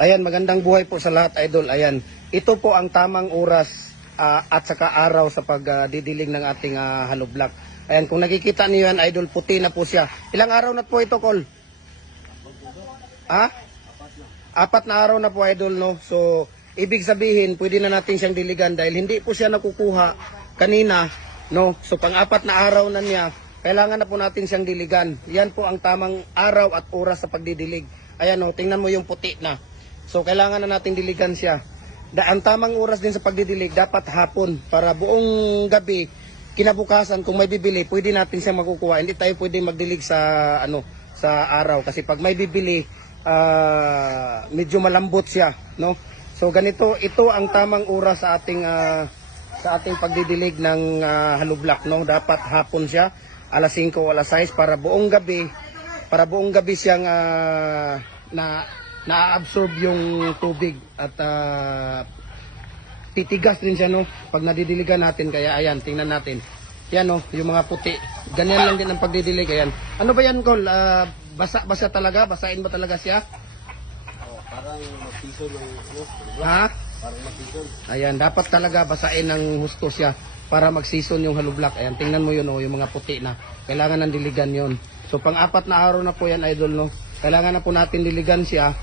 Ayan, magandang buhay po sa lahat, idol. Ayan, ito po ang tamang oras at saka araw sa pagdidilig ng ating hollow block. Ayan, kung nakikita niyo yan, idol, puti na po siya. Ilang araw na po ito, Col? Ha? 4 na araw na po, idol, no? So, ibig sabihin, pwede na natin siyang diligan dahil hindi po siya nakukuha kanina, no? So, pang-4 na araw na niya, kailangan na po natin siyang diligan. Yan po ang tamang araw at oras sa pagdidilig. Ayan, no? Tingnan mo yung puti na. So, kailangan na natin diligan siya. Ang tamang oras din sa pagdidilig, dapat hapon. Para buong gabi, kinabukasan, kung may bibili, pwede natin siya makukuha. Hindi tayo pwede magdilig sa, sa araw. Kasi pag may bibili, medyo malambot siya. No? So, ganito, ito ang tamang oras sa ating pagdidilig ng hollow block. No? Dapat hapon siya, alas 5 o alas 6, para buong gabi siyang na-absorb yung tubig at titigas din siya, no, pag nadidiligan natin. Kaya ayan, tingnan natin yan, no, yung mga puti, ganyan lang din ang pagdidilig. Ayan, ano ba yan, Col? Basa talaga? Basain ba talaga siya? Parang mag-season yung Ha? parang mag-season. Ayan, dapat talaga basain ng husto siya para mag-season yung hollow block. Ayan, tingnan mo yun, no, yung mga puti na kailangan ng diligan yon. So, pang-4 na araw na po yan, idol, no, kailangan na po natin diligan siya